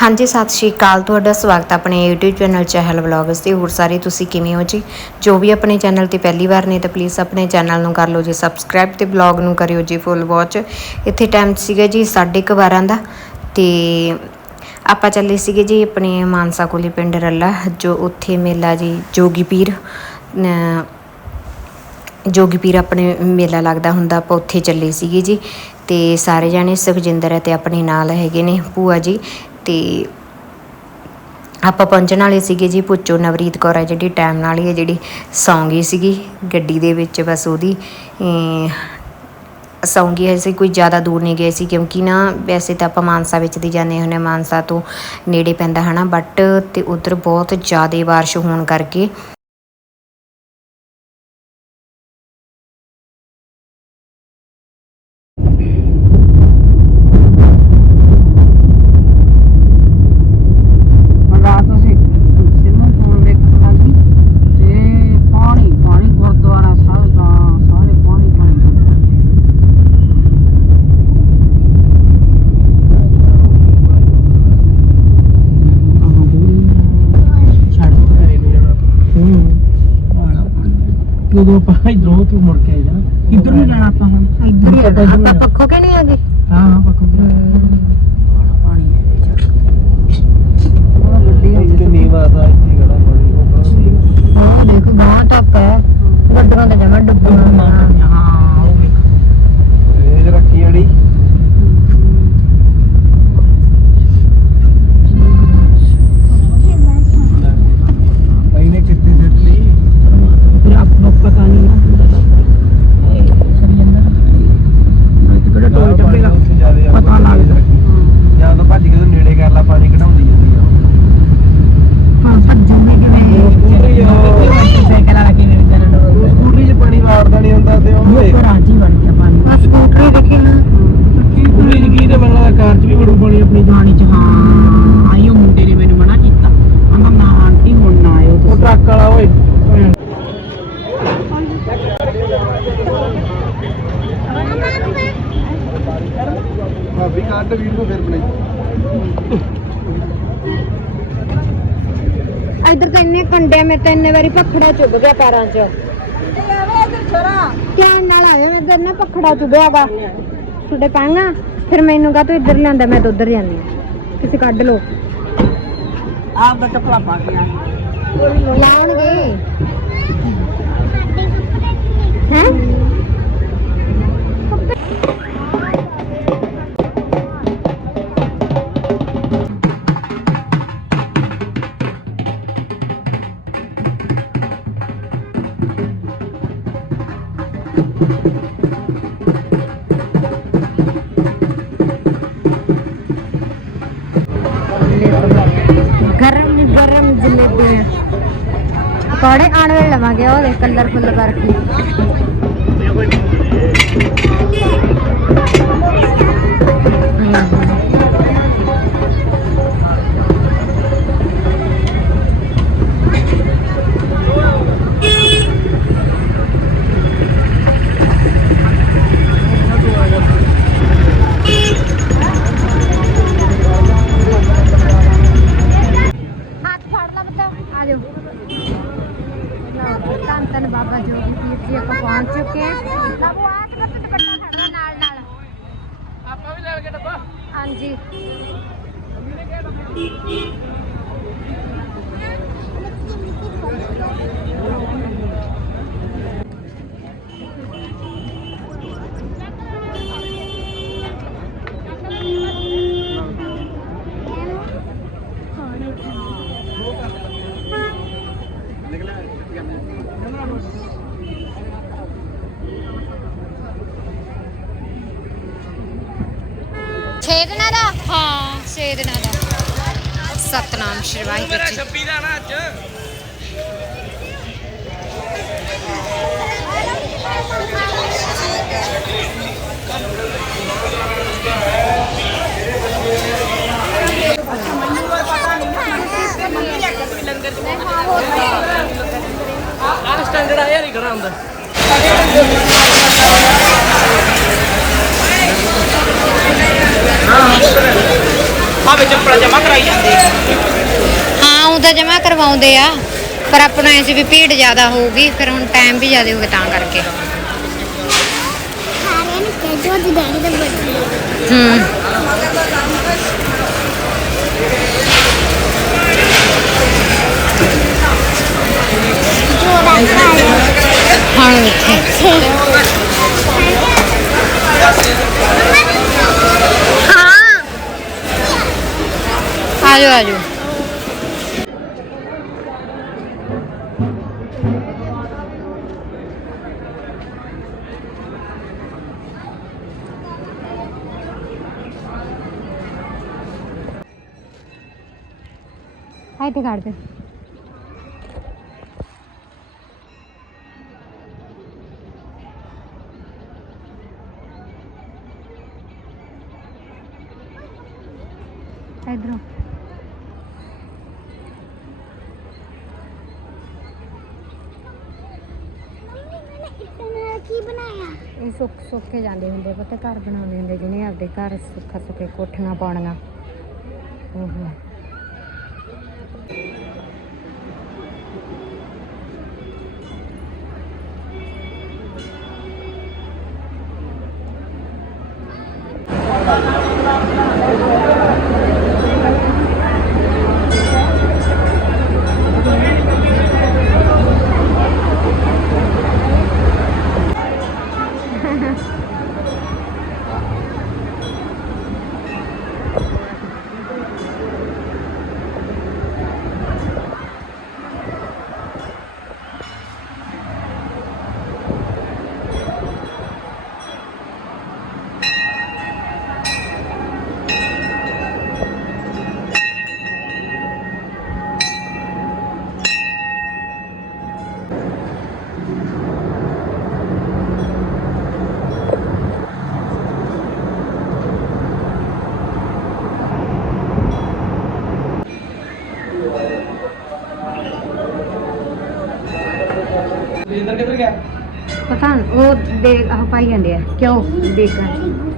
ਹਾਂਜੀ, ਸਤਿ ਸ਼੍ਰੀ ਅਕਾਲ। ਤੁਹਾਡਾ ਸਵਾਗਤ ਹੈ ਆਪਣੇ YouTube ਚੈਨਲ ਚਹਿਲ ਵਲੌਗਸ ਤੇ। ਹੋਰ ਸਾਰੇ ਤੁਸੀਂ ਕਿਵੇਂ ਹੋ ਜੀ? ਜੋ ਵੀ ਆਪਣੇ ਚੈਨਲ ਤੇ ਪਹਿਲੀ ਵਾਰ ਨੇ ਤਾਂ ਪਲੀਜ਼ ਆਪਣੇ ਚੈਨਲ ਨੂੰ ਕਰ ਲਓ ਜੀ। ਸਬਸਕ੍ਰਾਈਬ ਤੇ ਬਲੌਗ ਨੂੰ ਕਰਿਓ ਜੀ ਫੁੱਲ ਵਾਚ ਇੱਥੇ ਟਾਈਮ ਸੀਗਾ ਜੀ 12:30 ਦਾ ਤੇ ਆਪਾਂ ਚੱਲੇ ਸੀਗੇ ਜੀ ਆਪਣੇ ਮਾਨਸਾ ਕੋਲੇ ਪਿੰਡ ਰੱਲਾ, ਜੋ ਉੱਥੇ ਮੇਲਾ ਜੀ ਜੋਗੀ ਪੀਰ ਜੋਗੀ ਪੀਰ ਆਪਣੇ ਮੇਲਾ ਲੱਗਦਾ ਹੁੰਦਾ, ਆਪਾਂ ਉੱਥੇ ਚੱਲੇ ਸੀਗੇ ਜੀ। ਤੇ ਸਾਰੇ ਜਾਣੇ ਸੁਖਜਿੰਦਰ ਤੇ ਆਪਣੇ ਨਾਲ ਹੈਗੇ ਨੇ ਭੂਆ ਜੀ। ਤੇ ਆਪਾਂ ਪਹੁੰਚਣ ਵਾਲੇ ਸੀਗੇ ਜੀ ਪੁੱਚੋ ਨਵਰੀਤ ਕੌਰ ਹੈ ਜਿਹੜੀ ਟਾਈਮ ਨਾਲ ਹੀ ਹੈ ਜਿਹੜੀ ਸੌਂਗੀ ਸੀਗੀ ਗੱਡੀ ਦੇ ਵਿੱਚ ਬਸ ਉਹਦੀ ਸੌਂਗੀ ਸੌਂ ਗਈ ਅਸੀਂ ਕੋਈ ਜ਼ਿਆਦਾ ਦੂਰ ਨਹੀਂ ਗਏ ਸੀ ਕਿਉਂਕਿ ਨਾ ਵੈਸੇ ਤਾਂ ਆਪਾਂ ਮਾਨਸਾ ਵਿੱਚ ਦੀ ਜਾਂਦੇ ਹੁੰਦੇ ਹਾਂ, ਮਾਨਸਾ ਤੋਂ ਨੇੜੇ ਪੈਂਦਾ ਹਨਾ ਬਟ ਤੇ ਉਧਰ ਬਹੁਤ ਜ਼ਿਆਦਾ ਬਾਰਿਸ਼ ਹੋਣ ਕਰਕੇ ਰਾਤ ਅਸੀਂ ਸਿਮਨ ਫੋਨ ਵੇਖਣ ਲੱਗੀ ਤੇ ਪਾਣੀ ਪਾਣੀ ਗੁਰਦੁਆਰਾ ਸਾਹਿਬ ਦਾ ਸਾਰੇ ਪਾਣੀ ਪਾਣੀ ਛੱਡ ਹੂੰ ਜਦੋਂ ਆਪਾਂ ਇਧਰੋਂ ਤੂੰ ਮੁੜ ਕੇ ਜਾ। ਕਿੱਧਰ ਨੂੰ ਜਾਣਾ ਆਪਾਂ ਹੁਣ? ਇੱਧਰ ਹੀ ਆ, ਆਪਾਂ ਪੱਖੋ ਕਿ ਨਹੀਂ ਆਗੇ ਹਾਂ ਹਾਂ ਪੱਕੋ ਪਾਣੀ ਹੈ ਉਹ ਗੱਡੀ ਹੋਈ ਕਿ ਨੀਵਾ ਦਾ ਇੱਥੇ ਗੜਾ ਪਾਣੀ ਉਹ ਬੜਾ ਉਹ ਦੇਖੋ ਬਹੁਤ ਟੱਪ ਹੈ ਗੱਡੀਆਂ ਦੇ ਜਮਾ ਡੁੱਬਣਾ ਹਾਂ ਉਹ ਵੇਖ ਇਹ ਰੱਖੀ ਅੜੀ ਇਹਨੇ ਕਿੱਥੇ ਸਿੱਟ ਲਈ ਫਿਰ ਆਪ ਨੂੰ ਪਤਾ ਨਹੀਂ ਨਾ ਕਿਹੜਾ ਟੋਲ ਟੱਪੇਗਾ ਪਤਾ ਲੱਗਦਾ ਜਾਂ ਤਾਂ ਭੱਜ ਕੇ ਤੂੰ ਨੇੜੇ ਕਰ ਲਾ ਪਾਣੀ ਕਢਾਉਂਦੀ ਜਾਂਦੀ ਆ ਹਾਂ ਭੱਜੂਗੀ ਕਿਵੇਂ ਮੋਟਰਸਾਈਕਲ ਵਾਲਾ ਕਿਵੇਂ ਵਿਚਾਰਾ ਡੋਲ ਸਕੂਟਰੀ 'ਚ ਪਾਣੀ ਵਾਰਦਾ ਨਹੀਂ ਹੁੰਦਾ ਤੇ ਉਹ ਵੇਖ ਰਾਜੀ ਬਣ ਗਿਆ ਪਾਣੀ ਬਸ ਸਕੂਟਰੀ ਦੇਖੀ ਨਾ ਸਕੂਟਰੀ 'ਚ ਕੀ ਤੇ ਮੈਨੂੰ ਲੱਗਦਾ ਕਾਰ 'ਚ ਵੀ ਬੜੂ ਪਾਣੀ ਆਪਣੀ ਪਾਣੀ ਚ ਹਾਂ ਆਈਓ ਮੁੰਡੇ ਨੇ ਮੈਨੂੰ ਮਨਾ ਕੀਤਾ ਕਹਿੰਦਾ ਨਾ ਆਂਟੀ ਹੁਣ ਨਾ ਆਇਓ ਉਹ ਤੁਸੀਂ ਟਰੱਕ ਵਾਲਾ ਓਏ ਭਾਬੀ ਕੱਢ ਵੀਡੀਓ ਫਿਰ ਬਣਾਈ ਇੱਧਰ ਤਾਂ ਇੰਨੇ ਕੰਡੇ ਮੈਂ ਤਾਂ ਇੰਨੇ ਵਾਰੀ ਪਖੜਾ ਚੁੱਭ ਗਿਆ ਪੈਰਾਂ 'ਚ। ਧਿਆਨ ਨਾਲ ਆਇਓ ਇੱਧਰ ਨਾ ਪਖੜਾ ਚੁੱਭਿਆਗਾ ਤੁਹਾਡੇ ਪਾਂਗਾ ਫਿਰ ਮੈਨੂੰ ਕਹ ਤੂੰ ਇੱਧਰ ਲਿਆਂਦਾ ਮੈਂ ਤਾਂ ਉੱਧਰ ਜਾਂਦੀ ਹਾਂ ਕਿਸੇ ਕੱਢ ਲੋ ਆਪ ਦਾ ਟਪਲਾ ਪਾ ਗਿਆ ਲਾਉਣਗੇ। ਪਕੌੜੇ ਆਣ ਵੇਲੇ ਲਵਾਂਗੇ ਉਹ ਦੇ ਕਲਰਫੁੱਲ ਕਰਕੇ। ਛੇ ਦਿਨਾਂ ਦਾ ਹਾਂ ਛੇ ਦਿਨਾਂ ਦਾ ਸਤਨਾਮ ਸ਼੍ਰੀ ਵਾਹਿਗੁਰੂ ਜੀ 26 ਦਾ ਨਾ ਅੱਜ ਆਹ ਸਟੈਂਡਰਡ ਆ ਯਾਰ ਹੀ ਖੜਾ ਹੁੰਦਾ। ਹਾਂ ਆ ਵਿੱਚ ਚੱਪਲਾਂ ਜਮਾ ਕਰਾਈ ਜਾਂਦੇ ਆ। ਹਾਂ ਉਹ ਤਾਂ ਜਮਾ ਕਰਵਾਉਂਦੇ ਆ ਪਰ ਆਪਣਾ ਐ ਸੀ ਵੀ ਭੀੜ ਜ਼ਿਆਦਾ ਹੋਊਗੀ ਫਿਰ ਹੁਣ ਟਾਈਮ ਵੀ ਜ਼ਿਆਦਾ ਹੋਵੇ ਤਾਂ ਕਰਕੇ। ਸਾਰਿਆਂ ਨੇ ਕਿਹਾ ਜੋ ਦੀ ਡੈਡੀ ਦਾ ਬਰਥਡੇ ਹੂੰ। ਹਾਂ ਆਜੋ ਆਜੋ ਹਾਈ ਤੇ ਕੱਢ ਦੇ ਕੀ ਬਣਾਇਆ? ਇਹ ਸੁੱਕ ਸੁੱਕ ਜਾਂਦੇ ਹੁੰਦੇ ਪਤਾ ਘਰ ਬਣਾਉਂਦੇ ਹੁੰਦੇ ਜਿਹਨੇ ਆਪਦੇ ਘਰ ਸੁੱਖਾ ਸੁੱਕੇ ਕੋਠੀਆਂ ਪਾਉਣੀਆਂ। ਉਹ ਦੇ ਜਾਂਦੇ ਆ। ਕਿਉਂ? ਬੇਕਰ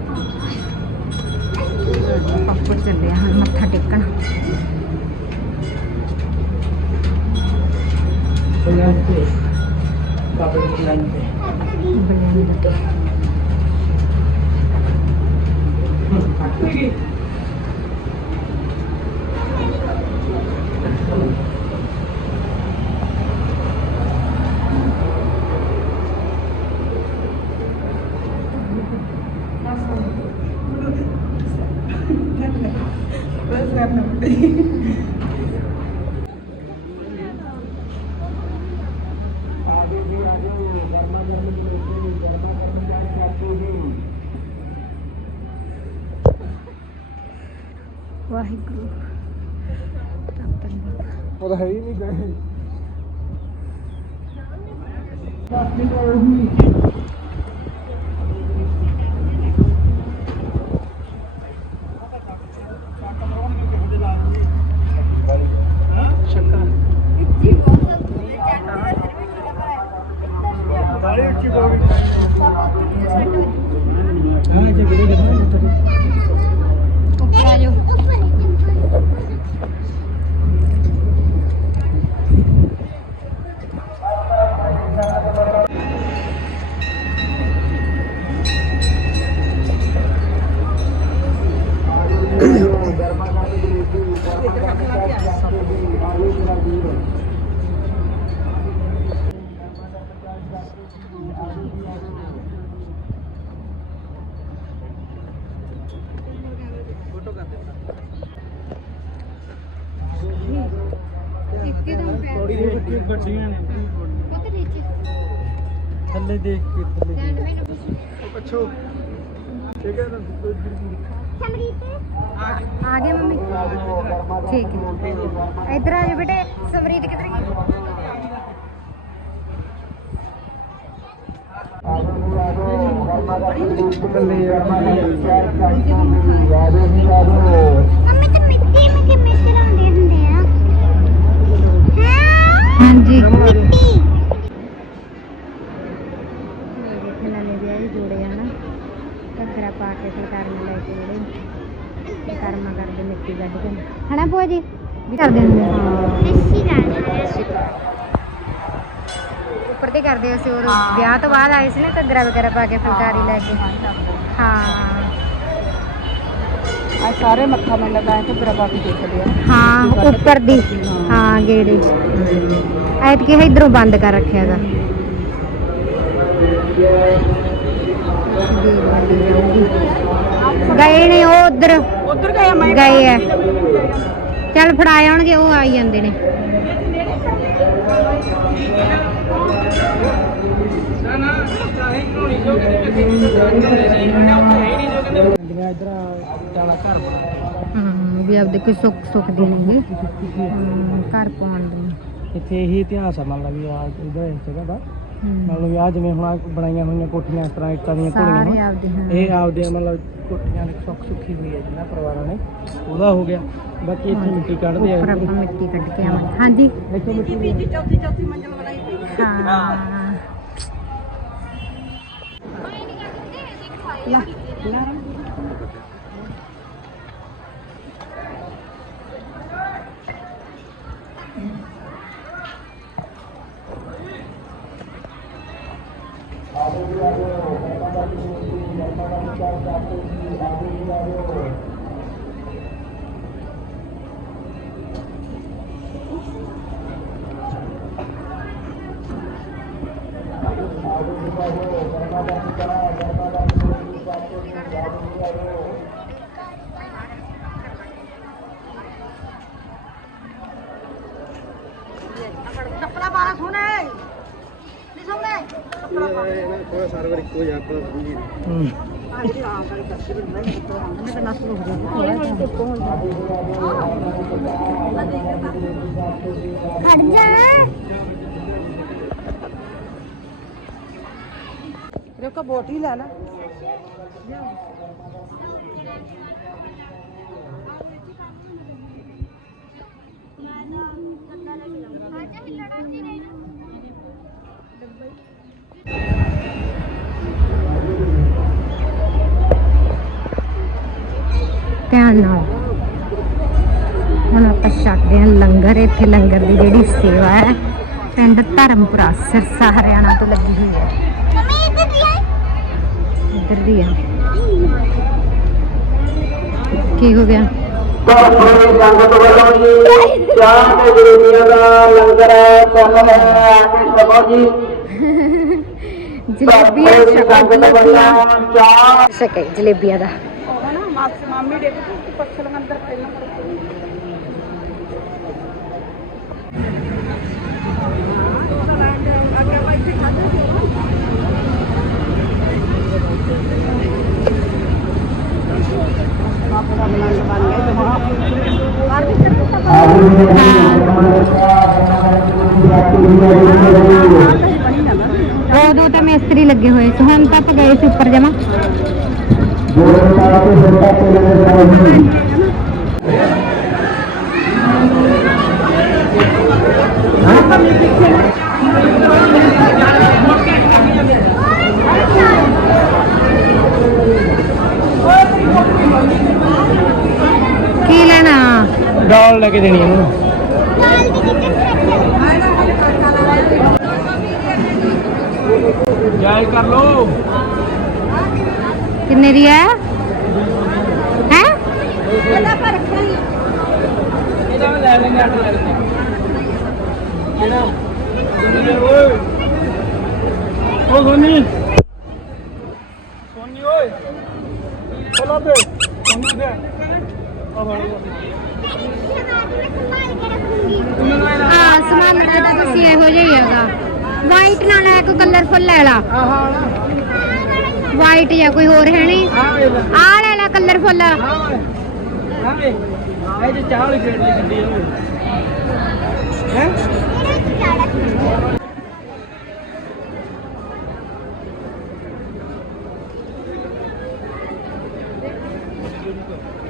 ਪਾਪੜ ਚੱਲੇ ਆ ਹੁਣ ਮੱਥਾ ਟੇਕਣ ਪੰਜਾਬ ਤੇ ਬਾਬੇ ਦੀ ਲਾਈਨ ਤੇ ਬਲਿਆਂ ਦੇ ਤੇ ਵਾਹਿਗੁਰੂ ਧੰਨ ਉਹ ਤਾਂ ਹੈ ਹੀ ਨਹੀਂ ਗਏ ਹਾਂ ਜੇ ਵੀਡੀਓ ਦੇਖਣਾ ਉੱਪਰ ਆ ਜਾਓ। ਇੱਕਦਮ ਪੈਰ ਥੋੜੀ ਜਿਹੀ ਬੱਚੀ ਵੱਡੀਆਂ ਨੇ ਪੁੱਤ ਨੀਚੇ ਥੱਲੇ ਦੇਖ ਕੇ ਥੱਲੇ ਸਟੈਂਡ ਮੈਨੂੰ ਪਛੋ ਠੀਕ ਹੈ ਨਾ ਸਮਰੀਤ ਆ ਗਏ ਮੰਮੀ ਠੀਕ ਹੈ ਇੱਧਰ ਆ ਜਾ ਬੇਟੇ ਸਮਰੀਤ ਕਿੱਧਰ ਗਈ ਮੰਮੀ ਤੇ ਮਿੱਟੀ में ਕਿਵੇਂ ਚਲਾਉਂਦੇ ਹੁੰਦੇ ਆ ਹਾਂ ਹਾਂਜੀ ਮਿੱਟੀ ਨਾਲੇ ਦੇ ਆਈ ਜੋੜੇ ਆ ਨਾ ਘੱਗਰਾ ਪਾ ਕੇ ਫੁਲਕਾਰੀਆਂ ਲੈ ਕੇ ਜਿਹੜੇ ਕਰਮਾ ਕਰਦੇ ਮਿੱਟੀ ਹਨਾ ਭੂਆ ਜੀ? ਵੀ ਕਰਦੇ ਹੁੰਦੇ ਅੱਛੀ ਗੱਲ ਉੱਪਰ ਤੇ ਕਰਦੇ ਅਸੀਂ ਉਹ ਵਿਆਹ ਤੋਂ ਬਾਅਦ ਆਏ ਸੀ ਨਾ ਘੱਗਰਾ ਵਗੈਰਾ ਪਾ ਕੇ ਫੁਲਕਾਰੀ ਲੈ ਕੇ। ਹਾਂ ਆ ਸਾਰੇ ਮੱਥਾ ਮੰਨ ਲਗਾਏ ਤੇ ਬਰਬਾ ਵੀ ਦੇਖ ਲਿਆ ਹਾਂ ਉੱਪਰ ਦੀ। ਹਾਂ। ਗੇੜੇ ਐਤ ਕੀ ਇਧਰੋਂ ਬੰਦ ਕਰ ਰੱਖਿਆਗਾ ਗਏ ਨੇ ਉਹ ਉਧਰ। ਉਧਰ ਗਏ ਮੈਂ ਗਏ ਆ। ਚੱਲ ਫੜਾ ਆਉਣਗੇ ਉਹ ਆਈ ਜਾਂਦੇ ਨੇ। ਜਿਵੇਂ ਇਧਰ ਜਾਣਾ ਘਰ ਬਣਾ ਹਮ ਵੀ ਆਪਦੇ ਕੋਈ ਸੁੱਖ ਸੁੱਖ ਦੇ ਘਰ ਪਾਉਣ ਦੇ ਇੱਥੇ ਇਹੀ ਇਤਿਹਾਸ ਆ ਮੰਨ ਲਾ ਵੀ ਆ ਇਧਰ ਇਸ ਜਗ੍ਹਾ ਦਾ। ਵੀ ਆ ਜਿਵੇਂ ਹੁਣ ਆਹ ਬਣਾਈਆਂ ਹੋਈਆਂ ਕੋਠੀਆਂ ਇਸ ਤਰ੍ਹਾਂ ਇੱਟਾਂ ਦੀਆਂ ਘੋੜੀਆਂ ਸਾਰੇ ਵਾ। ਆਪਦੇ ਹਾਂ। ਇਹ ਆਪਦੇ ਮਤਲਬ ਕੋਠੀਆਂ ਦੀ ਸੁੱਖ ਸੁੱਖੀ ਹੋਈ ਹੈ ਜਿੰਨਾ ਪਰਿਵਾਰਾਂ ਨੇ। ਉਹਦਾ ਹੋ ਗਿਆ। ਬਾਕੀ ਇੱਥੇ ਮਿੱਟੀ ਕੱਢਦੇ ਆ। ਉੱਪਰ ਆਪਾਂ ਮਿੱਟੀ ਕੱਢ ਕੇ ਆਵਾਂਗੇ। ਹਾਂਜੀ। ਇੱਥੇ ਮਿੱਟੀ ਦੀ। ਚੌਥੀ ਚੌਥੀ ਮੰਜ਼ਲ ਬਣਾਈ ਪਈ ਹਾਂ ਕੱਪੜਾ ਬਾਹਰ ਸੋਨੇ ਨਹੀਂ ਸੋਨੇ ਥੋੜਾ ਸਾਰ ਵਾਰ ਇੱਕੋ ਜਿਹਾ ਆਪਾਂ ਧਿਆਨ ਨਾਲ। ਹੁਣ ਆਪਾਂ ਛਕਦੇ ਹਾਂ ਲੰਗਰ ਇੱਥੇ ਲੰਗਰ ਦੀ ਜਿਹੜੀ ਸੇਵਾ ਹੈ। ਪਿੰਡ ਧਰਮਪੁਰਾ ਸਿਰਸਾ ਹਰਿਆਣਾ ਤੋਂ ਲੱਗੀ ਹੋਈ ਹੈ। ਮੰਮੀ ਇੱਧਰ ਦੀ ਦੀ ਆ। ਕੀ ਹੋ ਗਿਆ? ਪੂਰੀ ਸੰਗਤ ਵੱਲੋਂ ਜੀ ਚਾਹ ਤੇ ਜਰੂਰੀਆਂ ਦਾ ਲੰਗਰ ਚੱਲ ਰਿਹਾ ਹੈ ਸਭੋ ਜੀ। ਜਲੇਬੀਆਂ ਸੰਗਤ ਛਕਾ ਵੱਲੋਂ ਚਾਹ ਸਕੇ ਜਲੇਬੀਆਂ ਦਾ ਉਹ ਨਾ ਮਾਸ ਮਾਮੀ ਦੇ ਕੇ ਪੱਛਲ ਅੰਦਰ ਪਹਿਲਾਂ ਉਦੋਂ ਤਾਂ ਮਿਸਤਰੀ ਲੱਗੇ ਹੋਏ ਸੀ ਹੁਣ ਤਾਂ ਆਪਾਂ ਗਏ ਸੀ ਉੱਪਰ ਕੀ ਲੈਣਾ? ਦਾਲ ਲੈ ਕੇ ਦੇਣੀ ਇਹਨੂੰ ਜਾਇ ਕਰ ਲੋ ਕਿੰਨੇ ਦੀ ਹੈ? ਹੈ? ਇਹਦਾ ਪਰ ਰੱਖਣੀ ਇਹਦਾ ਮੈਂ ਲੈ ਲੈਂਗੇ ਅੱਠ ਲੈ ਲੈਂਗੇ ਓਏ ਓਏ ਸੁਣੀ ਦੇ ਆ ਹਾਂ ਸਮਾਨ ਦਾ ਤਾਂ ਤੁਸੀਂ ਇਹੋ ਜਿਹਾ ਹੀ ਹੈਗਾ। ਵਾਈਟ ਨਾਲ ਕੋਈ ਕਲਰਫੁਲ ਲੈ ਲਾ ਆ ਹਾਂ ਵਾਈਟ ਜਾਂ ਕੋਈ ਹੋਰ ਹੈ ਨਹੀਂ ਹਾਂ ਵੇ ਲੈ। ਆਹ ਲੈ ਕਲਰਫੁਲ ਹਾਂ ਵੇ। ਹਾਂ ਇਹ ਚਾਹ ਵਾਲੀ ਪਲੇਟ ਦੀ ਗੱਡੀ ਹੋਵੇ ਹੈ? ਇਹਦੇ ਵਿੱਚ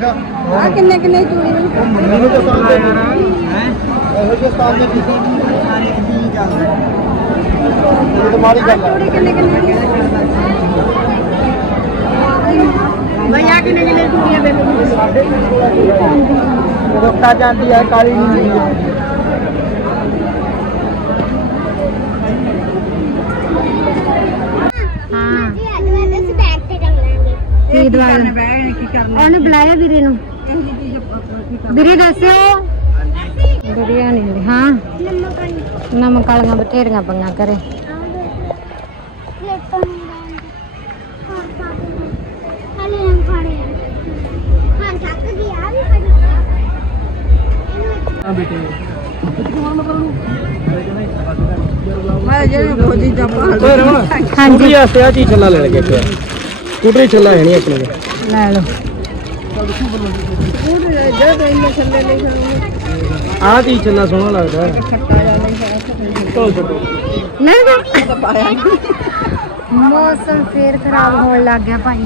ਜਾੜਾ ਆ ਕਿੰਨੇ ਕਿੰਨੇ ਚੂੜੀ ਮੈਨੂੰ ਤਾਂ ਸਾਹਮਣੇ ਹੈ ਇਹੋ ਜਿਹੇ ਸਾਹਮਣੇ ਕਿਸੇ ਸਾਰੇ ਕੀ ਚੱਲਦਾ ਇਹ ਤਾਂ ਮਾੜੀ ਗੱਲ ਹੈ ਭਈਆ ਕਿੰਨੇ ਕਿੰਨੇ ਚੂੜੀਆਂ ਦੇ ਰੋਕਾ ਜਾਂਦੀ ਹੈ ਕਾਲੀ ਨਹੀਂ ਹਾਂ ਜੀ ਅੱਜ ਮੈਂ ਇਸ ਬੈਗ ਤੇ ਕੀ ਕੀ ਕਰਨਾ? ਉਹਨੇ ਬੁਲਾਇਆ ਵੀਰੇ ਨੂੰ। ਵੀਰੇ ਦੱਸਿਓ ਵਧੀਆ ਨਹੀਂ ਹੁੰਦੀ ਹਾਂ ਨਮਕ ਨਹੀਂ ਨਮਕ ਵਾਲੀਆਂ ਬਥੇਰੀਆਂ ਪੰਗਾ ਕਰੇ ਪਲੇਟਾਂ ਨੂੰ ਲੈਣ ਹਾਂ। ਪਾ ਦੇ ਹਾਲੇ ਨਾ ਫਾੜੇ ਹਾਂ ਥੱਕ ਗਈ ਆ ਵੀ ਫੜੀ ਇਹਨੂੰ ਆ ਬੇਟੇ ਮੈਂ ਜਿਹੜੀ ਫੌਜੀ ਜੱਪਾ ਸਕੂਟਰੀ ਵਾਸਤੇ ਆ ਚੀਜ਼ ਛੱਲਾ ਲੈਣ ਗਿਆ ਸਕੂਟਰੀ ਹੈ ਨਹੀਂ ਆਪਣੇ ਕੋਲ। ਲੈ ਲਓ। ਆਹ ਚੀਜ਼ ਛੱਲਾ ਸੋਹਣਾ ਲੱਗਦਾ। ਹੈ ਢੋਲ ਨਹੀਂ ਤਾਂ ਮੌਸਮ ਫੇਰ ਖਰਾਬ ਹੋਣ ਲੱਗ ਗਿਆ ਭਾਈ।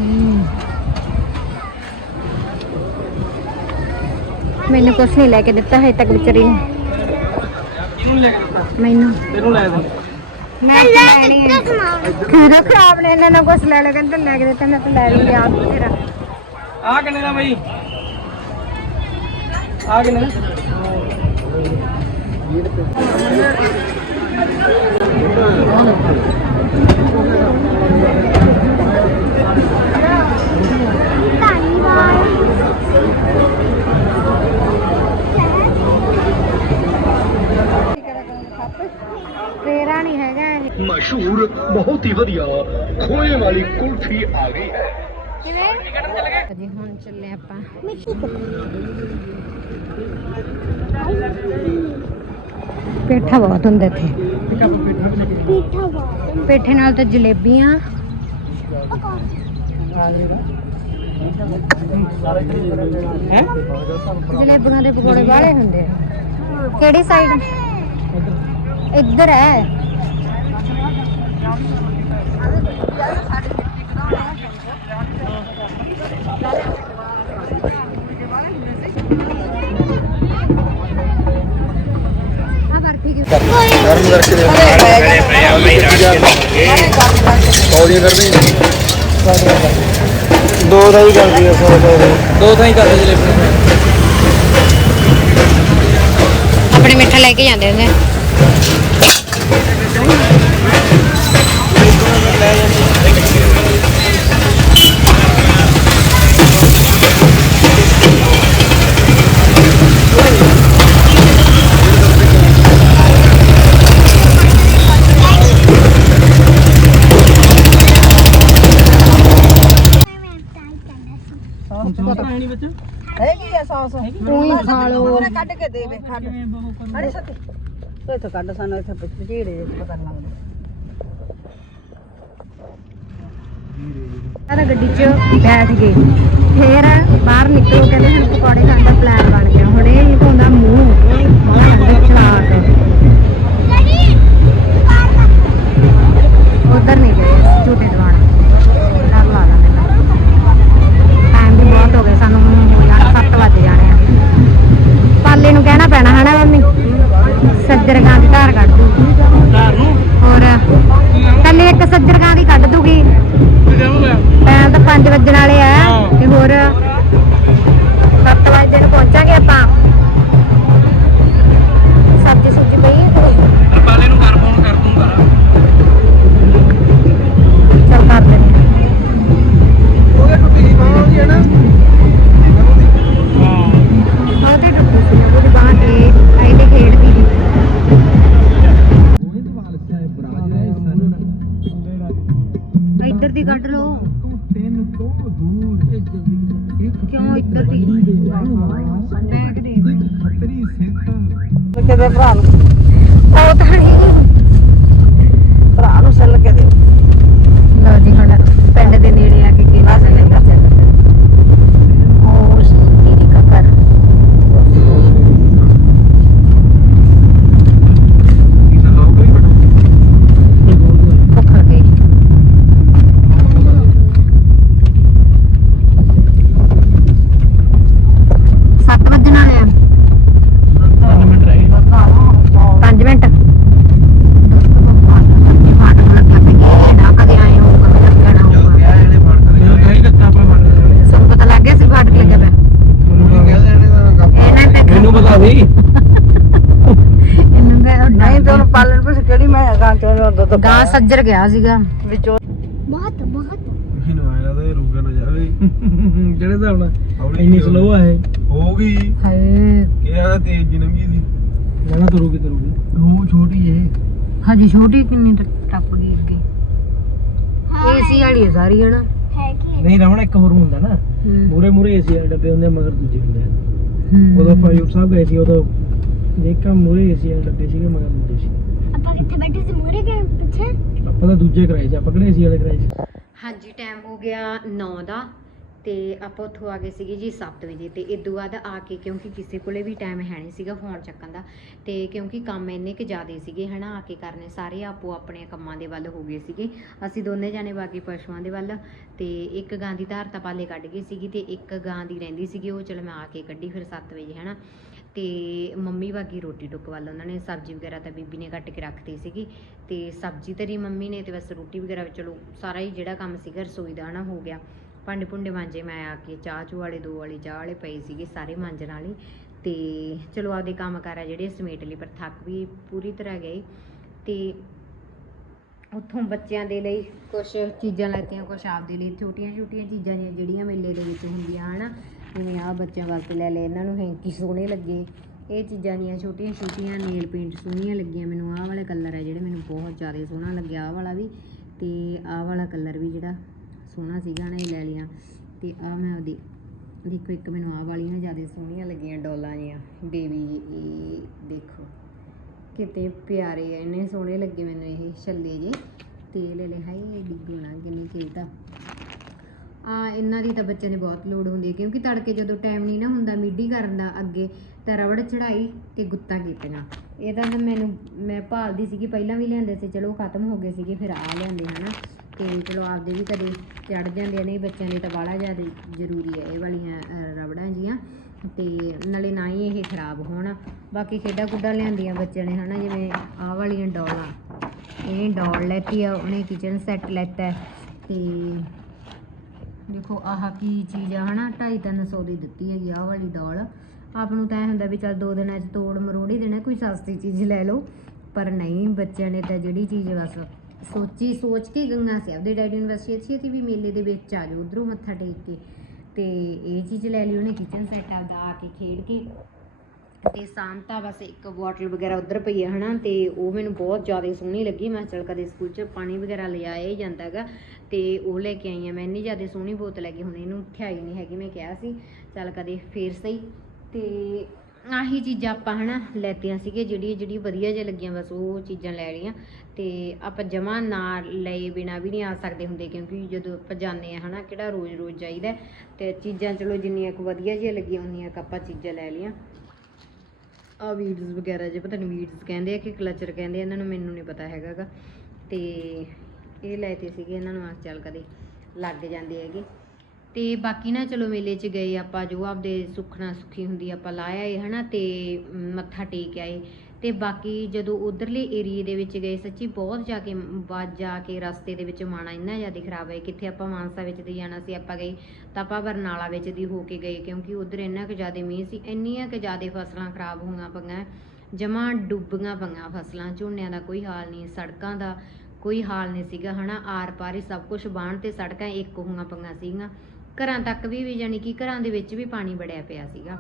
ਮੈਨੂੰ ਕੁਛ ਨਹੀਂ ਲੈ ਕੇ ਦਿੱਤਾ ਹੈ ਤੱਕ ਵਿਚਾਰੀ ਨੇ। ਕਿਹਨੂੰ ਲੈ ਕੇ ਦਿੱਤਾ? ਮੈਨੂੰ। ਤੈਨੂੰ ਲੈ ਦੇ। ਮੈਂ ਲੈਣੀ ਹੈ ਖਰਾ ਖਰਾਬ ਨੇ ਇਹਨਾਂ ਨੂੰ ਕੁਛ ਲੈ ਲੈ ਕਹਿੰਦੇ ਲੈ ਕੇ ਦਿੱਤਾ ਮੈਂ ਤਾਂ ਲੈ ਲਈ ਆਪ ਤੇਰਾ। ਆ ਕਿੰਨੇ ਦਾ ਬਈ? ਆ ਕਿੰਨੇ ਦਾ? ਤੇਰਾ ਨਹੀਂ ਹੈਗਾ ਇਹ। ਮਸ਼ਹੂਰ ਬਹੁਤ ਹੀ ਵਧੀਆ ਖੋਏ ਵਾਲੀ ਕੁਲਫੀ ਆ ਗਈ ਹੈ। ਅਜੇ ਹੁਣ ਚੱਲੇ ਆਪਾਂ। ਪੇਠਾ ਬਹੁਤ ਹੁੰਦਾ ਇੱਥੇ। ਪੀਠਾ ਬਹੁਤ ਪੇਠੇ ਨਾਲ ਤਾਂ ਜਲੇਬੀਆਂ। ਜਲੇਬੀਆਂ ਦੇ ਪਕੌੜੇ ਵਾਲੇ ਹੁੰਦੇ ਆ। ਕਿਹੜੀ ਸਾਈਡ ਇੱਧਰ ਹੈ। ਗਰਮ ਕਰਕੇ ਦੇ ਪੌੜੀਆਂ ਕਰਨੀ ਦੋ ਦਾ ਹੀ ਕਰਦੀ ਹੈ ਸੌ ਦੋ ਦੋ ਥਾਂ ਹੀ ਕਰਦੇ ਜਲੇਬੀ ਆਪਣੇ ਮਿੱਠਾ ਲੈ ਕੇ ਜਾਂਦੇ ਹੁੰਦੇ ਕੱਢ ਕੇ ਦੇ ਵੇ ਕੱਢ ਅੜੇ ਸੱਤੇ ਤੋ ਇੱਥੋਂ ਕੱਢ ਸਾਨੂੰ ਇੱਥੇ ਪਚੀੜੇ ਜਿਹੇ ਪਤਾ ਨੀ ਲੱਗਦਾ ਸਾਰਾ ਗੱਡੀ 'ਚ ਬੈਠ ਗਏ। ਫੇਰ ਬਾਹਰ ਨਿਕਲੋ ਕਹਿੰਦੇ ਹੁਣ ਪਕੌੜੇ ਖਾਣ ਦਾ ਪਲਾਨ ਬਣ ਗਿਆ। ਹੁਣ ਇਹ ਧੋਂਦਾ ਮੂੰਹ ਬਹੁਤ ਚਲਾਕ ਉਧਰ ਨਹੀਂ ਗਏ ਝੂਟੇ ਦਵਾਣ ਡਰ ਲੱਗਦਾ ਮੈਨੂੰ ਟਾਈਮ ਵੀ ਬਹੁਤ ਹੋ ਗਿਆ ਸਾਨੂੰ ਹੋ ਜਾਣਾ 7 ਵਜ ਜਾਣੇ। ਨੂੰ ਕਹਿਣਾ ਪੈਣਾ ਹਨਾ ਦੀ ਧਾਰ ਕੱਢ ਦੂ ਘਰ ਨੂੰ ਹੋਰ ਕੱਲੇ ਇੱਕ ਸੱਜਰ ਗਾਂ ਦੀ ਕੱਢ ਦੂਗੀ। ਤੇ ਤਾਂ 5 ਵੱਜਣ ਵਾਲੇ ਆ, ਤੇ ਹੋਰ 7 ਵਜੇ ਨੂੰ ਪਹੁੰਚਾਂਗੇ ਆਪਾਂ। ਸਬਜ਼ੀ ਸੁਬਜ਼ੀ ਪਈ ਬਹੁਤ ਗਾਂ ਸੱਜਰ ਗਿਆ ਸੀਗਾ। ਵਿੱਚੋਂ ਬਹੁਤ ਬਹੁਤ। ਮੈਨੂੰ ਆਇਆ ਲੱਗਦਾ ਇਹ ਰੁਕ ਨਾ ਜਾਵੇ ਜਿਹੜੇ ਹਿਸਾਬ ਨਾਲ ਹੌਲੀ ਇੰਨੀ ਜਿਹੀ ਸਲੋ ਆ ਇਹ। ਹੋ ਗਈ। ਹਾਏ। ਕਿਹਾ ਤੇਜ਼ ਜੀ ਲੰਗੀ ਸੀ। ਲੈਣਾ ਤੁਰੂਗੀ ਤੁਰੂਗੀ। ਉਹ ਛੋਟੀ ਏ ਹਜੇ ਛੋਟੀ ਕਿੰਨੀ ਟ- ਟੱਪ ਗਈ ਅੱਗੇ। ਏਸੀ ਵਾਲੀ ਹੈ ਸਾਰੀ ਹਨਾ ਹੈ। ਕਿ ਨਹੀਂ ਰਮਣ ਇੱਕ ਹੋਰ ਹੁੰਦਾ ਨਾ। ਹੂੰ। ਮੂਰੇ ਮੂਰੇ ਏਸੀ ਵਾਲੇ ਡੱਬੇ ਹੁੰਦੇ ਮਗਰ ਦੂਜੇ ਹੁੰਦੇ। ਉਦੋਂ ਆਪਾਂ ਯੂਟ ਸਾਹਿਬ ਗਏ ਸੀ ਉਦੋਂ ਦੇਖਾਂ ਮੂਰੇ ਏਸੀ ਵਾਲੇ ਡੱਬੇ ਸੀਗੇ ਮਗਰ ਦੂਜੇ ਸੀ। ਆਪਾਂ ਕਿੱਥੇ ਬੈਠੇ ਸੀ? ਮੂਰੇ ਕੇ ਪਿੱਛੇ? ਆਪਾਂ ਤਾਂ ਦੂਜੇ ਕਰਾਏ ਸੀ ਆਪਾਂ ਕਿਹੜੇ ਏਸੀ ਵਾਲੇ ਕਰਾਏ ਸੀ ਹਾਂਜੀ ਟਾਈਮ ਹੋ ਗਿਆ 9 ਦਾ ਤੇ ਆਪਾਂ ਉੱਥੋਂ ਆ ਗਏ ਸੀਗੇ ਜੀ 7 ਵਜੇ ਤੇ ਇਦੋਂ ਬਾਅਦ ਆ ਕੇ ਕਿਉਂਕਿ ਕਿਸੇ ਕੋਲੇ ਵੀ ਟਾਈਮ ਹੈ ਨਹੀਂ ਸੀਗਾ ਫੋਨ ਚੱਕਣ ਦਾ ਤੇ ਕਿਉਂਕਿ ਕੰਮ ਇੰਨੇ ਕੁ ਜ਼ਿਆਦੇ ਸੀਗੇ ਹਨਾ ਆ ਕੇ ਕਰਨੇ ਸਾਰੇ ਆਪੋ ਆਪਣੇ ਕੰਮਾਂ ਦੇ ਵੱਲ ਹੋ ਗਏ ਸੀਗੇ। ਅਸੀਂ ਦੋਨੇ ਜਾਣੇ ਬਾਕੀ ਪਸ਼ੂਆਂ ਦੇ ਵੱਲ ਤੇ ਇੱਕ ਗਾਂ ਦੀ ਧਾਰ ਤਾਂ ਪਾਲੇ ਕੱਢ ਗਈ ਸੀਗੀ ਤੇ ਇੱਕ ਗਾਂ ਦੀ ਰਹਿੰਦੀ ਸੀਗੀ ਉਹ ਚਲ ਮੈਂ ਆ ਕੇ ਕੱਢੀ ਫਿਰ 7 ਵਜੇ ਹਨਾ। ਤੇ ਮੰਮੀ ਬਾਕੀ ਰੋਟੀ ਟੁੱਕ ਵੱਲ ਉਹਨਾਂ ਨੇ ਸਬਜ਼ੀ ਵਗੈਰਾ ਤਾਂ ਬੀਬੀ ਨੇ ਕੱਟ ਕੇ ਰੱਖਤੀ ਸੀਗੀ ਤੇ ਸਬਜ਼ੀ ਤਰੀ ਮੰਮੀ ਨੇ ਤੇ ਬਸ ਰੋਟੀ ਵਗੈਰਾ ਚਲੋ ਸਾਰਾ ਹੀ ਜਿਹੜਾ ਕੰਮ ਸੀਗਾ ਰਸੋਈ ਦਾ ਨਾ ਹੋ ਗਿਆ। ਭਾਂਡੇ ਭੁੰਡੇ ਮਾਂਜੇ ਮੈਂ ਆ ਕੇ ਚਾਹ ਚੂ ਵਾਲੇ, ਦੋ ਵਾਲੀ, ਚਾਹ ਵਾਲੇ ਪਏ ਸੀਗੇ ਸਾਰੇ ਮਾਂਜਣ ਵਾਲੇ। ਤੇ ਚਲੋ ਆਪਦੇ ਕੰਮ ਕਾਰ ਆ ਜਿਹੜੇ ਸਮੇਟ ਲਈ ਪਰ ਥੱਕ ਵੀ ਪੂਰੀ ਤਰ੍ਹਾਂ ਗਈ ਤੇ ਉੱਥੋਂ ਬੱਚਿਆਂ ਦੇ ਲਈ ਕੁਝ ਚੀਜ਼ਾਂ ਲੈਤੀਆਂ ਕੁਝ ਆਪਦੇ ਲਈ ਛੋਟੀਆਂ ਛੋਟੀਆਂ ਚੀਜ਼ਾਂ ਨੇ ਜਿਹੜੀਆਂ ਮੇਲੇ ਦੇ ਵਿੱਚ ਹੁੰਦੀਆਂ ਹਨਾ। ਜਿਵੇਂ ਆਹ ਬੱਚਿਆਂ ਵਾਸਤੇ ਲੈ ਲਏ, ਇਹਨਾਂ ਨੂੰ ਹੈਂਕੀ ਸੋਹਣੇ ਲੱਗੇ। ਇਹ ਚੀਜ਼ਾਂ ਦੀਆਂ ਛੋਟੀਆਂ ਛੋਟੀਆਂ ਨੇਲ ਪੇਂਟ ਸੋਹਣੀਆਂ ਲੱਗੀਆਂ। ਮੈਨੂੰ ਆਹ ਵਾਲੇ ਕਲਰ ਹੈ ਜਿਹੜੇ ਮੈਨੂੰ ਬਹੁਤ ਜ਼ਿਆਦਾ ਸੋਹਣਾ ਲੱਗਿਆ, ਆਹ ਵਾਲਾ ਵੀ। ਤੇ ਆਹ ਵਾਲਾ ਕਲਰ ਵੀ ਜਿਹੜਾ ਸੋਹਣਾ ਸੀਗਾ ਨਾ, ਇਹ ਲੈ ਲਿਆ। ਤੇ ਆਹ ਮੈਂ ਉਹਦੀ, ਦੇਖੋ ਇੱਕ ਮੈਨੂੰ ਆਹ ਵਾਲੀਆਂ ਜ਼ਿਆਦਾ ਸੋਹਣੀਆਂ ਲੱਗੀਆਂ, ਡੋਲਾਂ ਜੀਆਂ ਬੇਬੀ ਇਹ ਦੇਖੋ, ਕਿਤੇ ਪਿਆਰੇ ਇੰਨੇ ਸੋਹਣੇ ਲੱਗੇ ਮੈਨੂੰ ਇਹ ਛੱਲੇ ਜੇ। ਤੇ ਲੈ ਲੈ ਹਾਈ ਡਿੱਗੂ ਨਾ ਕਿੰਨੀ ਕਿਊਟ ਆ ਇਹਨਾਂ ਦੀ ਤਾਂ ਬੱਚਿਆਂ ਨੇ ਬਹੁਤ ਲੋੜ ਹੁੰਦੀ ਹੈ ਕਿਉਂਕਿ ਤੜਕੇ ਜਦੋਂ ਟਾਈਮ ਨਹੀਂ ਨਾ ਹੁੰਦਾ ਮਿੱਡੀ ਕਰਨ ਦਾ ਅੱਗੇ ਤਾਂ ਰਬੜ ਚੜਾਈ ਤੇ ਗੁੱਤਾਂ ਕੀਤੀਆਂ ਇਹ ਤਾਂ ਮੈਨੂੰ ਮੈਂ ਭਾਲਦੀ ਸੀਗੀ ਪਹਿਲਾਂ ਵੀ ਲਿਆਂਦੇ ਸੀ ਚਲੋ ਖਤਮ ਹੋ ਗਏ ਸੀਗੇ ਫਿਰ ਆ ਲਿਆਂਦੇ ਹਨਾ। ਤੇ ਚਲੋ ਆਪਦੇ ਵੀ ਕਦੇ ਚੜ ਜਾਂਦੇ ਨੇ ਬੱਚਿਆਂ ਲਈ ਤਾਂ ਬਾਹਲਾ ਜ਼ਿਆਦਾ ਜ਼ਰੂਰੀ ਹੈ ਇਹ ਵਾਲੀਆਂ ਅ, ਰਬੜਾਂ ਜੀਆਂ। ਤੇ ਨਾਲੇ ਨਾ ਹੀ ਇਹ ਖਰਾਬ ਹੋਣ। ਬਾਕੀ ਖੇਡਾਂ ਕੁੱਡਾਂ ਲਿਆਂਦੀਆਂ ਬੱਚਿਆਂ ਨੇ ਹਨਾ ਜਿਵੇਂ ਆਹ ਵਾਲੀਆਂ ਡੋਲਾਂ। ਇਹ ਡੋਲ ਲੈਤੀ ਆ ਉਹਨੇ ਕਿਚਨ ਸੈੱਟ ਲੈਤਾ। ਹੈ ਤੇ ਦੇਖੋ ਆਹ ਕੀ ਚੀਜ਼ ਆ, ਹਨਾ? 250 ਦੀ ਦਿੱਤੀ ਹੈਗੀ ਆਹ ਵਾਲੀ ਡੋਲ ਆਪ ਨੂੰ ਤਾਂ ਇਹ ਹੁੰਦਾ ਵੀ ਚੱਲ ਦੋ ਦਿਨਾਂ 'ਚ ਤੋੜ ਮਰੋੜੀ ਦੇਣਾ, ਕੋਈ ਸਸਤੀ ਚੀਜ਼ ਲੈ ਲਓ। ਪਰ ਨਹੀਂ, ਬੱਚਿਆਂ ਨੇ ਤਾਂ ਜਿਹੜੀ ਚੀਜ਼ ਬਸ ਸੋਚੀ, ਸੋਚ ਕੇ ਗੰਗਾ ਸੀ ਆਪਦੇ ਡੈਡੀ ਨੂੰ ਬਸ ਛੇਤੀ ਛੇਤੀ ਵੀ ਮੇਲੇ ਦੇ ਵਿੱਚ ਆ ਜਾਓ, ਉਧਰੋਂ ਮੱਥਾ ਟੇਕ ਕੇ। ਤੇ ਇਹ ਚੀਜ਼ ਲੈ ਲਈ ਉਹਨੇ ਕਿਚਨ ਸੈੱਟ ਆਪਦਾ ਆ ਕੇ ਖੇਡ ਕੇ। ਤੇ ਸਾਂਤਾ ਬਸ ਇੱਕ ਬੋਟਲ ਵਗੈਰਾ ਉਧਰ ਪਈ ਹੈ ਹਨਾ? ਤੇ ਉਹ ਮੈਨੂੰ ਬਹੁਤ ਜ਼ਿਆਦਾ ਸੋਹਣੀ ਲੱਗੀ। ਮੈਂ ਚਲ ਕਦੇ ਸਕੂਲ 'ਚ ਪਾਣੀ ਵਗੈਰਾ ਲਿਆਇਆ ਹੀ ਜਾਂਦਾ ਹੈਗਾ। ਤੇ ਉਹ ਲੈ ਕੇ ਆਈ ਆ। ਮੈਂ ਇੰਨੀ ਜ਼ਿਆਦਾ ਸੋਹਣੀ ਬੋਤਲ ਹੈਗੀ, ਹੁਣ ਇਹਨੂੰ ਠਿਆਈ ਨਹੀਂ ਹੈਗੀ, ਮੈਂ ਕਿਹਾ ਸੀ, ਚੱਲ ਕਦੇ ਫੇਰ ਸਹੀ। ਤੇ ਆਹੀ ਚੀਜ਼ਾਂ ਆਪਾਂ ਹਨਾ ਲੈਤੀਆਂ ਸੀਗੇ ਜਿਹੜੀ ਜਿਹੜੀ ਵਧੀਆ ਜਿਹਾ ਲੱਗੀਆਂ, ਬਸ ਉਹ ਚੀਜ਼ਾਂ ਲੈ ਲਈਆਂ। ਤੇ ਆਪਾਂ ਜਮਾ ਨਾ ਲਏ ਬਿਨਾ ਵੀ ਨਹੀਂ ਆ ਸਕਦੇ ਹੁੰਦੇ, ਕਿਉਂਕਿ ਜਦੋਂ ਆਪਾਂ ਜਾਂਦੇ ਆ ਹਨਾ, ਕਿਹੜਾ ਰੋਜ਼-ਰੋਜ਼ ਜਾਈਦਾ ਤੇ ਚੀਜ਼ਾਂ ਚਲੋ ਜਿੰਨੀਆਂ ਕੁ ਵਧੀਆ ਜਿਹੀਆਂ ਲੱਗੀਆਂ, ਉਨੀਆਂ ਕੁ ਆਪਾਂ ਚੀਜ਼ਾਂ ਲੈ ਲਈਆਂ। ਆ ਵੀਡਸ ਵਗੈਰਾ ਜੇ, ਪਤਾ ਨਹੀਂ ਵੀਡਸ ਕਹਿੰਦੇ ਆ ਕਿ ਕਲਚਰ ਕਹਿੰਦੇ ਇਹਨਾਂ ਨੂੰ ਮੈਨੂੰ ਨਹੀਂ ਪਤਾ ਹੈਗਾਗਾ। ਤੇ ਇਹ ਲੈ ਤੇ ਸੀਗੇ ਇਹਨਾਂ ਨੂੰ ਆ ਚੱਲ ਕਦੇ ਲੱਗ ਜਾਂਦੇ ਹੈਗੇ। ਤੇ ਬਾਕੀ ਨਾ ਚਲੋ ਮੇਲੇ 'ਚ ਗਏ ਆਪਾਂ ਜੋ ਆਪਦੇ ਸੁੱਖਣਾ ਸੁੱਖੀ ਹੁੰਦੀ ਆਪਾਂ ਲਾਇਆ ਏ ਹਨਾ ਤੇ ਮ, ਮੱਥਾ ਟੇਕ ਆਏ। ਤੇ ਬਾਕੀ ਜਦੋਂ ਉਧਰਲੇ ਏਰੀਏ ਦੇ ਵਿੱਚ ਗਏ ਸੱਚੀ ਬਹੁਤ ਜਾ ਕੇ ਬਾਜ ਜਾ ਕੇ ਰਸਤੇ ਦੇ ਵਿੱਚ ਮਾਣਾ ਇੰਨਾ ਜ਼ਿਆਦਾ ਖਰਾਬ ਹੈ ਕਿੱਥੇ ਆਪਾਂ ਮਾਨਸਾ ਵਿੱਚ ਦੀ ਜਾਣਾ ਸੀ ਆਪਾਂ ਗਏ ਤਾਂ ਆਪਾਂ ਬਰਨਾਲਾ ਵਿੱਚ ਦੀ ਹੋ ਕੇ ਗਏ ਕਿਉਂਕਿ ਉਧਰ ਇੰਨਾ ਕੁ ਜ਼ਿਆਦਾ ਮੀਂਹ ਸੀ ਇੰਨੀਆਂ ਕੁ ਜ਼ਿਆਦਾ ਫਸਲਾਂ ਖਰਾਬ ਹੋਈਆਂ ਪਈਆਂ ਜਮਾਂ ਡੁੱਬੀਆਂ ਪਈਆਂ ਫਸਲਾਂ ਝੋਨਿਆਂ ਦਾ ਕੋਈ ਹਾਲ ਨਹੀਂ ਸੜਕਾਂ ਦਾ ਕੋਈ ਹਾਲ ਨਹੀਂ ਸੀਗਾ, ਹਨਾ? ਆਰ ਪਾਰ ਹੀ ਸਭ ਕੁਝ ਬਾਣ ਤੇ ਸੜਕਾਂ ਇੱਕ ਹੋਈਆਂ ਪਈਆਂ ਸੀਗੀਆਂ। ਘਰਾਂ ਤੱਕ ਵੀ ਵੀ ਯਾਨੀ ਕਿ ਘਰਾਂ ਦੇ ਵਿੱਚ ਵੀ ਪਾਣੀ ਵੜਿਆ ਪਿਆ ਸੀਗਾ।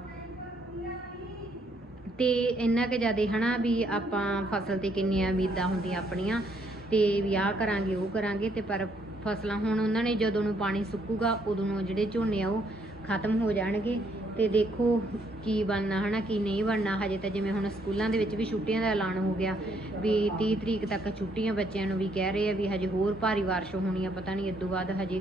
ਤੇ ਇੰਨਾ ਕਿ ਜ਼ਿਆਦਾ, ਹਨਾ, ਵੀ ਆਪਾਂ ਫਸਲ ਤੇ ਕਿੰਨੀਆਂ ਉਮੀਦਾਂ ਹੁੰਦੀਆਂ ਆਪਣੀਆਂ, ਤੇ ਵੀ ਆਹ ਕਰਾਂਗੇ, ਉਹ ਕਰਾਂਗੇ, ਤੇ ਪਰ ਫਸਲਾਂ ਹੁਣ ਉਹਨਾਂ ਨੇ ਜਦੋਂ ਨੂੰ ਪਾਣੀ ਸੁੱਕੂਗਾ, ਉਦੋਂ ਨੂੰ ਜਿਹੜੇ ਝੋਨੇ ਆ ਉਹ ਖਤਮ ਹੋ ਜਾਣਗੇ। ਤੇ ਦੇਖੋ ਕੀ ਬਣਨਾ, ਹਨਾ, ਕੀ ਨਹੀਂ ਬਣਨਾ। ਹਜੇ ਤਾਂ ਜਿਵੇਂ ਹੁਣ ਸਕੂਲਾਂ ਦੇ ਵਿੱਚ ਵੀ ਛੁੱਟੀਆਂ ਦਾ ਐਲਾਨ ਹੋ ਗਿਆ ਵੀ 30 ਤਰੀਕ ਤੱਕ ਛੁੱਟੀਆਂ ਬੱਚਿਆਂ ਨੂੰ ਵੀ ਕਹਿ ਰਹੇ ਆ ਵੀ ਹਜੇ ਹੋਰ ਭਾਰੀ ਬਾਰਿਸ਼ ਹੋਣੀ ਆ, ਪਤਾ ਨਹੀਂ ਇਦੋਂ ਬਾਅਦ ਹਜੇ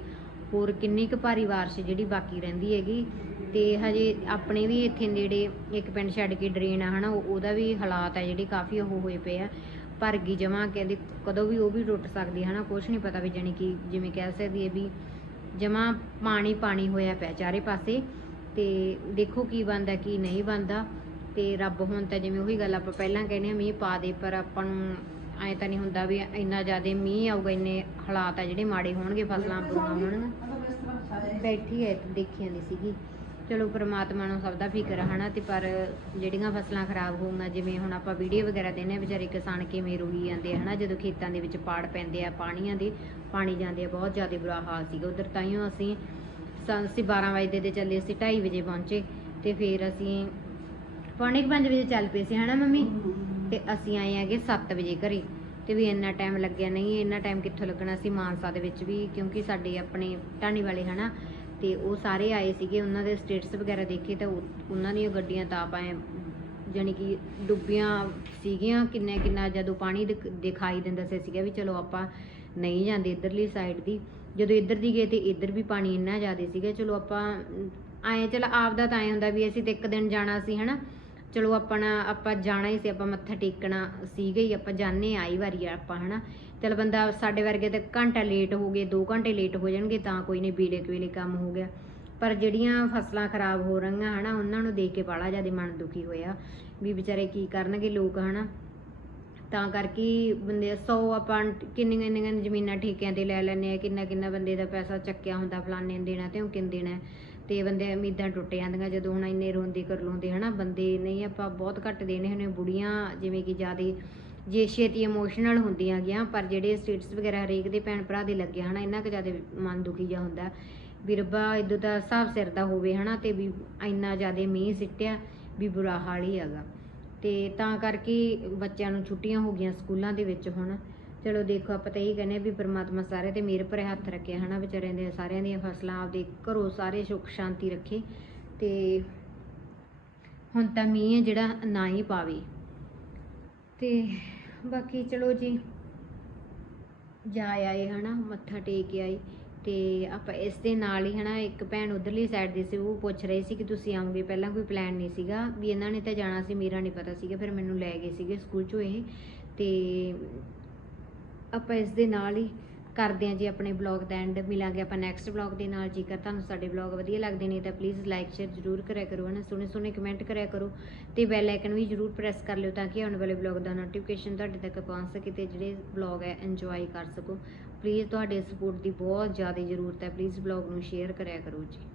ਹੋਰ ਕਿੰਨੀ ਕੁ ਭਾਰੀ ਬਾਰਿਸ਼ ਜਿਹੜੀ ਬਾਕੀ ਰਹਿੰਦੀ ਹੈਗੀ। ਤੇ ਹਜੇ ਆਪਣੇ ਵੀ ਇੱਥੇ ਨੇੜੇ ਇੱਕ ਪਿੰਡ ਛੱਡ ਕੇ ਡਰੇਨ ਆ, ਹਨਾ, ਉਹ- ਉਹਦਾ ਵੀ ਹਾਲਾਤ ਆ ਜਿਹੜੇ ਕਾਫੀ ਉਹ ਹੋਏ ਪਏ ਆ। ਭਰ ਗਈ ਜਮਾ ਕਹਿੰਦੇ ਕਦੋਂ ਵੀ ਉਹ ਵੀ ਟੁੱਟ ਸਕਦੀ ਹੈ ਹਨਾ ਕੁਝ ਨਹੀਂ ਪਤਾ ਵੀ ਜਾਣੀ ਕਿ ਜਿਵੇਂ ਕਹਿ ਸਕਦੀ ਹੈ ਵੀ ਜਮਾ ਪਾਣੀ ਪਾਣੀ ਹੋਇਆ ਪਿਆ ਚਾਰੇ ਪਾਸੇ। ਤੇ ਦੇਖੋ ਕੀ ਬਣਦਾ, ਕੀ ਨਹੀਂ ਬਣਦਾ। ਤੇ ਰੱਬ ਹੁਣ ਤਾਂ ਜਿਵੇਂ ਉਹੀ ਗੱਲ ਆਪਾਂ ਪਹਿਲਾਂ ਕਹਿੰਦੇ ਆ ਮੀਂਹ ਪਾ ਦੇ, ਪਰ ਆਪਾਂ ਨੂੰ ਐਂ ਤਾਂ ਨਹੀਂ ਹੁੰਦਾ ਵੀ ਇੰਨਾ ਜ਼ਿਆਦਾ ਮੀਂਹ ਆਊਗਾ, ਇੰਨੇ ਹਾਲਾਤ ਆ ਜਿਹੜੇ ਮਾੜੇ ਹੋਣਗੇ, ਫਸਲਾਂ ਬੁਰੀਆਂ ਹੋਣਗੀਆਂ। ਬੈਠੀ ਐ, ਦੇਖੀ ਜਾਂਦੀ ਸੀਗੀ। ਚਲੋ ਪ੍ਰਮਾਤਮਾ ਨੂੰ ਸਭ ਦਾ ਫਿਕਰ ਆ, ਹਨਾ, ਤੇ ਪਰ ਜਿਹੜੀਆਂ ਫਸਲਾਂ ਖਰਾਬ ਹੋਊਗਾ ਜਿਵੇਂ ਹੁਣ ਆਪਾਂ ਵੀਡੀਓ ਵਗੈਰਾ ਦੇਨੇ ਵਿਚਾਰੇ ਕਿਸਾਨ ਕਿਵੇਂ ਰੋਈ ਜਾਂਦੇ ਆ, ਹਨਾ, ਜਦੋਂ ਖੇਤਾਂ ਦੇ ਵਿੱਚ ਪਾੜ ਪੈਂਦੇ ਆ, ਪਾਣੀਆਂ ਦੇ, ਪਾਣੀ ਜਾਂਦੇ ਆ, ਬਹੁਤ ਜ਼ਿਆਦਾ ਬੁਰਾ ਹਾਲ ਸੀਗਾ। ਉਧਰ ਤਾਈਓ ਅਸੀਂ ਸ- ਅਸੀਂ 12 ਵਜੇ ਦੇ ਚੱਲੇ, ਅਸੀਂ 2:30 ਵਜੇ ਪਹੁੰਚੇ ਤੇ ਫਿਰ ਅਸੀਂ ਪੌਣੇ 5 ਵਜੇ ਚੱਲ ਪਏ ਸੀ, ਹਨਾ ਮੰਮੀ? ਤੇ ਅਸੀਂ ਆਏ ਆਗੇ 7 ਵਜੇ ਘਰੇ ਤੇ ਵੀ ਇੰਨਾ ਟਾਈਮ ਲੱਗਿਆ ਨਹੀਂ, ਇੰਨਾ ਟਾਈਮ ਕਿੱਥੋਂ ਲੱਗਣਾ ਸੀ ਮਾਨਸਾ ਦੇ ਵਿੱਚ ਵੀ, ਕਿਉਂਕਿ ਸਾਡੇ ਆਪਣੇ ਢਾਣੀ ਵਾਲੇ, ਹਨਾ? ਤੇ ਉਹ ਸਾਰੇ ਆਏ ਸੀਗੇ, ਉਹਨਾਂ ਦੇ ਸਟੇਟਸ ਵਗੈਰਾ ਦੇਖੇ ਤਾਂ ਉਹ- ਉਹਨਾਂ ਦੀਆਂ ਗੱਡੀਆਂ ਤਾਂ ਆਪਾਂ ਐਂ ਜਾਣੀ ਕਿ ਡੁੱਬੀਆਂ ਸੀਗੀਆਂ, ਕਿੰਨੇ ਕਿੰਨਾ ਜਦੋਂ ਪਾਣੀ ਦਿਖ- ਦਿਖਾਈ ਦਿੰਦਾ ਸੀ ਸੀਗਾ ਵੀ ਚਲੋ ਆਪਾਂ ਨਹੀਂ ਜਾਂਦੇ ਇਧਰਲੀ ਸਾਈਡ ਦੀ। ਜਦੋਂ ਇੱਧਰ ਦੀ ਗਏ ਤੇ ਇੱਧਰ ਵੀ ਪਾਣੀ ਇੰਨਾ ਜ਼ਿਆਦਾ ਸੀਗਾ, ਚਲੋ ਆਪਾਂ ਆਏ, ਚਲ ਆਪ ਦਾ ਤਾਂ ਐ ਹੁੰਦਾ ਵੀ ਅਸੀਂ ਤੇ ਇੱਕ ਦਿਨ ਜਾਣਾ ਸੀ, ਹਨਾ? ਚਲੋ ਆਪਣਾ, ਆਪਾਂ ਜਾਣਾ ਹੀ ਸੀ, ਆਪਾਂ ਮੱਥਾ ਟੇਕਣਾ ਸੀਗਾ ਹੀ, ਆਪਾਂ ਜਾਣੇ ਆਈ ਵਾਰੀ ਆ ਆਪਾਂ, ਹਨਾ? ਚਲ ਬੰਦਾ ਸਾਡੇ ਵਰਗੇ ਤੇ ਘੰਟਾ ਲੇਟ ਹੋ ਗਏ 2 ਘੰਟੇ ਲੇਟ ਹੋ ਜਾਣਗੇ, ਤਾਂ ਕੋਈ ਨਹੀਂ ਬੀੜੇ ਕਵੇਲੇ ਕੰਮ ਹੋ ਗਿਆ। ਪਰ ਜਿਹੜੀਆਂ ਫਸਲਾਂ ਖਰਾਬ ਹੋ ਰਹੀਆਂ, ਹਨਾ, ਉਹਨਾਂ ਨੂੰ ਦੇਖ ਕੇ ਬੜਾ ਜ਼ਿਆਦਾ ਮਨ ਦੁਖੀ ਹੋਇਆ, ਵੀ ਵਿਚਾਰੇ ਕੀ ਕਰਨਗੇ ਲੋਕ, ਹਨਾ? ਤਾਂ ਕਰਕੇ ਬੰਦੇ 100 ਆਪਾਂ ਕਿੰਨੀਆਂ ਕਿੰਨੀਆਂ ਜ਼ਮੀਨਾਂ ਠੇਕਿਆਂ ਤੇ ਲੈ ਲੈਂਦੇ ਆ ਕਿੰਨਾ ਕਿੰਨਾ ਬੰਦੇ ਦਾ ਪੈਸਾ ਚੱਕਿਆ ਹੁੰਦਾ, ਫਲਾਣੇ ਨੂੰ ਦੇਣਾ ਤੇ ਉਹ ਕਿੰਨ ਦੇਣਾ। ਤੇ ਬੰਦੇ ਉਮੀਦਾਂ ਟੁੱਟ ਜਾਂਦੀਆਂ ਜਦੋਂ ਹੁਣ ਇੰਨੇ ਰੋਂਦੇ ਕਰ ਲਾਉਂਦੇ, ਹਨਾ? ਬੰਦੇ ਨਹੀਂ, ਆਪਾਂ ਬਹੁਤ ਘੱਟ ਦੇਣੇ ਹੁੰਦੇ ਬੁੜੀਆਂ ਜਿਵੇਂ ਕਿ ਜਿਆਦੇ ਜੇ ਛੇਤੀ ਇਮੋਸ਼ਨਲ ਹੁੰਦੀਆਂ ਗਿਆ ਪਰ ਜਿਹੜੇ ਸਟੇਟਸ ਵਗੈਰਾ ਹਰੇਕ ਦੇ ਭੈਣ ਭਰਾ ਦੇ ਲੱਗੇ ਹਨਾ? ਇੰਨਾ ਕੁ ਜ਼ਿਆਦਾ ਮਨ ਦੁਖੀ ਜਾ ਹੁੰਦਾ। ਵੀ ਰੱਬਾ ਇਦੋਂ ਦਾ ਹਿਸਾਬ ਸਿਰ ਦਾ ਹੋਵੇ, ਹਨਾ? ਤੇ ਵੀ ਇੰਨਾ ਜ਼ਿਆਦਾ ਮੀਂਹ ਸਿੱਟਿਆ, ਵੀ ਬੁਰਾ ਹਾਲ ਹੀ ਹੈਗਾ। ਤੇ ਤਾਂ ਕਰਕੇ ਬੱਚਿਆਂ ਨੂੰ ਛੁੱਟੀਆਂ ਹੋ ਗਈਆਂ ਸਕੂਲਾਂ ਦੇ ਵਿੱਚ ਹੁਣ। ਚਲੋ ਦੇਖੋ, ਆਪਾਂ ਤਾਂ ਇਹ ਕਹਿੰਦੇ ਆ ਵੀ ਪ੍ਰਮਾਤਮਾ ਸਾਰੇ ਤੇ ਮੇਰੇ ਭਰੇ ਹੱਥ ਰੱਖੇ, ਹਨਾ, ਵਿਚਾਰਿਆਂ ਦੇ, ਸਾਰਿਆਂ ਦੀਆਂ ਫਸਲਾਂ ਆਪਦੇ ਘਰੋਂ ਸਾਰੇ ਸੁੱਖ ਸ਼ਾਂਤੀ ਰੱਖੇ। ਤੇ ਹੁਣ ਤਾਂ ਮੀਂਹ ਹੈ ਜਿਹੜਾ, ਨਾ ਹੀ ਪਾਵੇ। ਤੇ ਬਾਕੀ ਚਲੋ ਜੀ, ਜਾ ਆਏ, ਹਨਾ, ਮੱਥਾ ਟੇਕ ਆਏ। ਤੇ ਆਪਾਂ ਇਸ ਦੇ ਨਾਲ ਹੀ ਹਨਾ, ਇੱਕ ਭੈਣ ਉਧਰਲੀ ਸਾਈਡ ਦੀ ਸੀ, ਉਹ ਪੁੱਛ ਰਹੀ ਸੀ ਕਿ ਤੁਸੀਂ ਆਉਂਗੇ ਪਹਿਲਾਂ ਕੋਈ ਪਲਾਨ ਨਹੀਂ ਸੀਗਾ, ਵੀ ਇਹਨਾਂ ਨੇ ਤਾਂ ਜਾਣਾ ਸੀ, ਮੇਰਾ ਨਹੀਂ ਪਤਾ ਸੀਗਾ, ਫਿਰ ਮੈਨੂੰ ਲੈ ਗਏ ਸੀਗੇ ਸਕੂਲ ਚੋਂ ਇਹ, ਤੇ ਆਪਾਂ ਇਸ ਦੇ ਨਾਲ ਹੀ ਕਰਦੇ ਹਾਂ ਜੀ ਆਪਣੇ ਬਲੌਗ ਦਾ ਐਂਡ ਮਿਲਾਂਗੇ ਆਪਾਂ ਨੈਕਸਟ ਬਲੌਗ ਦੇ ਨਾਲ, ਜੇਕਰ ਤੁਹਾਨੂੰ ਸਾਡੇ ਬਲੌਗ ਵਧੀਆ ਲੱਗਦੇ ਨੇ, ਤਾਂ ਪਲੀਜ਼ ਲਾਈਕ ਸ਼ੇਅਰ ਜ਼ਰੂਰ ਕਰਿਆ ਕਰੋ, ਹਨਾ ਸੋਹਣੇ ਸੋਹਣੇ ਕਮੈਂਟ ਕਰਿਆ ਕਰੋ, ਤੇ ਬੈਲ ਆਈਕਨ ਵੀ ਜ਼ਰੂਰ ਪ੍ਰੈਸ ਕਰ ਲਿਓ, ਤਾਂ ਕਿ ਆਉਣ ਵਾਲੇ ਬਲੌਗ ਦਾ ਨੋਟੀਫਿਕੇਸ਼ਨ ਤੁਹਾਡੇ ਤੱਕ ਪਹੁੰਚ ਸਕੇ, ਤੇ ਜਿਹੜੇ ਬਲੌਗ ਹੈ ਇੰਜੋਏ ਕਰ ਸਕੋ। ਪਲੀਜ਼ ਤੁਹਾਡੇ ਸਪੋਰਟ ਦੀ ਬਹੁਤ ਜ਼ਿਆਦਾ ਜ਼ਰੂਰਤ ਹੈ ਪਲੀਜ਼ ਬਲੌਗ ਨੂੰ ਸ਼ੇਅਰ ਕਰਿਆ ਕਰੋ ਜੀ।